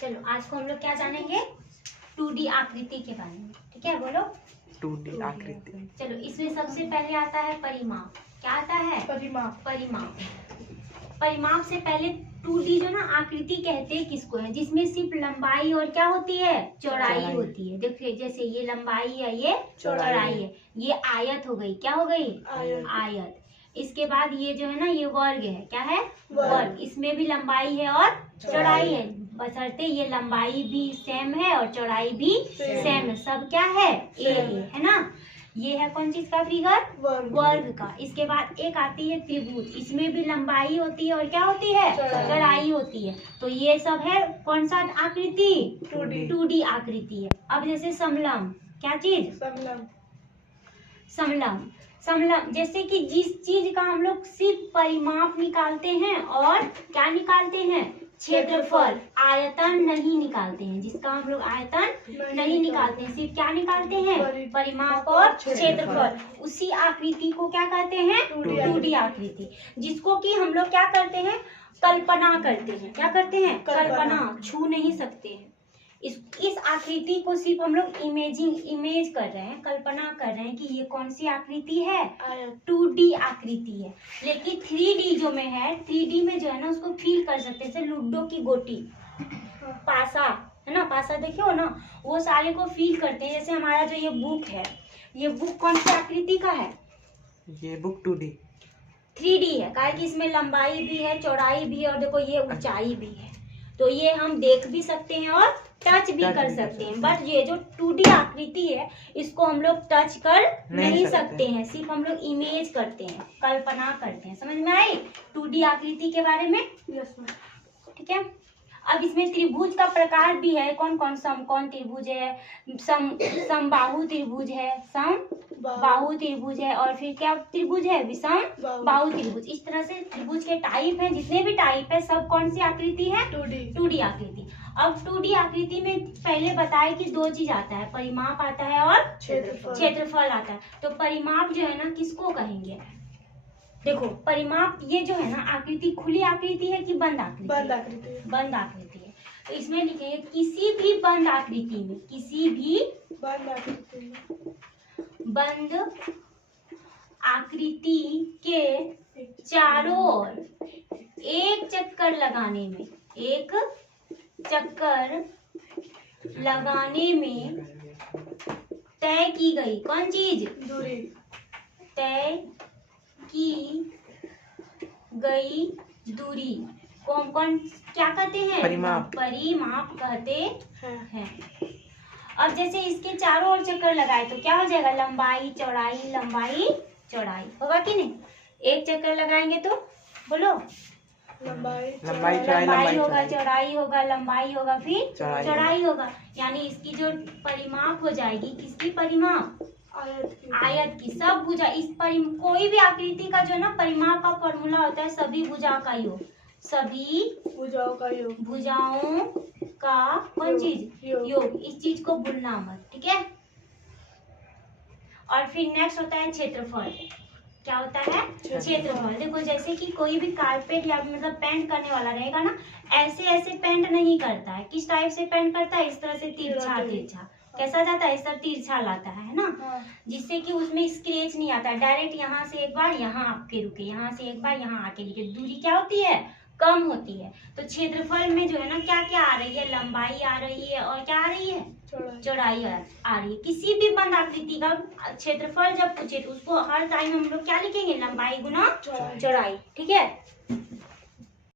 चलो आज को हम लोग क्या जानेंगे, 2D आकृति के बारे में। ठीक है, बोलो 2D आकृति। चलो इसमें सबसे पहले आता है परिमाप। क्या आता है? परिमाप। परिमाप। परिमाप से पहले 2D जो ना आकृति कहते हैं किसको है, जिसमें सिर्फ लंबाई और क्या होती है, चौड़ाई होती है। देखिए जैसे ये लंबाई है, ये चौड़ाई है। ये आयत हो गई, क्या हो गई, आयत। इसके बाद ये जो है ना ये वर्ग है, क्या है, वर्ग। इसमें भी लंबाई है और चौड़ाई है, बशर्ते ये लंबाई भी सेम है और चौड़ाई भी सेम है। सब क्या है, एक है ना। ये है कौन चीज का फिगर, वर्ग का। इसके बाद एक आती है त्रिभुज, इसमें भी लंबाई होती है और क्या होती है, चौड़ाई होती है। तो ये सब है कौन सा आकृति, 2D आकृति है। अब जैसे समलम, क्या चीज, समलम। समलम जैसे कि जिस चीज का हम लोग सिर्फ परिमाप निकालते हैं और क्या निकालते हैं, क्षेत्रफल, आयतन नहीं निकालते हैं। जिसका हम लोग आयतन नहीं निकालते हैं, सिर्फ क्या निकालते हैं, परिमाप और क्षेत्रफल। उसी आकृति को क्या कहते हैं, 2D आकृति। जिसको कि हम लोग क्या करते हैं, कल्पना करते हैं। क्या करते हैं, कल्पना, छू नहीं सकते हैं। इस आकृति को सिर्फ हम लोग इमेज कर रहे हैं, कल्पना कर रहे हैं कि ये कौन सी आकृति है, 2D आकृति है। लेकिन 3D जो में है, 3D में जो है ना उसको फील कर सकते हैं। जैसे लूडो की गोटी, पासा है ना, पासा देखे हो ना, वो सारे को फील करते हैं। जैसे हमारा जो ये बुक है, ये बुक कौन सी आकृति का है, ये बुक 2D 3D है। काहे कि इसमें लंबाई भी है, चौड़ाई भी है और देखो ये ऊंचाई भी है। तो ये हम देख भी सकते हैं और टच भी कर सकते हैं। बट ये जो 2D आकृति है इसको हम लोग टच कर नहीं सकते हैं, सिर्फ हम लोग इमेज करते हैं, कल्पना करते हैं। समझ में आई 2D आकृति के बारे में? ठीक है। अब इसमें त्रिभुज का प्रकार भी है, कौन कौन समकोण त्रिभुज है, समबाहु त्रिभुज है, समबाहु त्रिभुज है, और फिर क्या त्रिभुज है, विषम बाहु त्रिभुज। इस तरह से त्रिभुज के टाइप हैं, जितने भी टाइप है सब कौन सी आकृति है, 2D आकृति। अब 2D आकृति में पहले बताए कि दो चीज आता है, परिमाप आता है और क्षेत्रफल आता है। तो परिमाप जो है ना किसको कहेंगे, देखो परिमाप ये जो है ना आकृति खुली आकृति है कि बंद आकृति, बंद आकृति है। तो इसमें लिखेंगे किसी भी बंद आकृति में, किसी भी बंद आकृति के चारों ओर एक चक्कर लगाने में, एक चक्कर लगाने में तय की गई कौन चीज, दूरी, तय की गई दूरी को हम कौन क्या कहते हैं, परिमाप, परिमाप कहते हैं। अब जैसे इसके चारों ओर चक्कर लगाए तो क्या हो जाएगा, लंबाई चौड़ाई, लंबाई चौड़ाई होगा कि नहीं। एक चक्कर लगाएंगे तो बोलो, लंबाई होगा, चौड़ाई होगा, लंबाई होगा, फिर चौड़ाई होगा। यानी इसकी जो परिमाप हो जाएगी, किसकी परिमाप, आयत की। सब भुजा इस कोई भी आकृति का जो है ना परिमाप का फॉर्मूला होता है सभी भुजाओं का योग, सभी भुजाओं का योग, भुजाओं का कौन चीज, योग। इस चीज को भूलना मत, ठीक है। और फिर नेक्स्ट होता है क्षेत्रफल। क्या होता है, क्षेत्रफल। देखो जैसे कि कोई भी कारपेट या मतलब पेंट करने वाला रहेगा ना, ऐसे ऐसे पेंट नहीं करता है। किस टाइप से पेंट करता है, इस तरह से तिरछा तिरछा, कैसा जाता है, इस तरह तिरछा लाता है ना, जिससे कि उसमें स्क्रैच नहीं आता। डायरेक्ट यहाँ से एक बार यहाँ आके रुके, यहाँ से एक बार यहाँ आके रुके, दूरी क्या होती है, कम होती है। तो क्षेत्रफल में जो है ना क्या क्या आ रही है, लंबाई आ रही है और क्या आ रही है, चौड़ाई आ रही है। किसी भी बंद आकृति का क्षेत्रफल जब पूछे तो उसको हर टाइम हम लोग क्या लिखेंगे, लंबाई गुना चौड़ाई, ठीक है।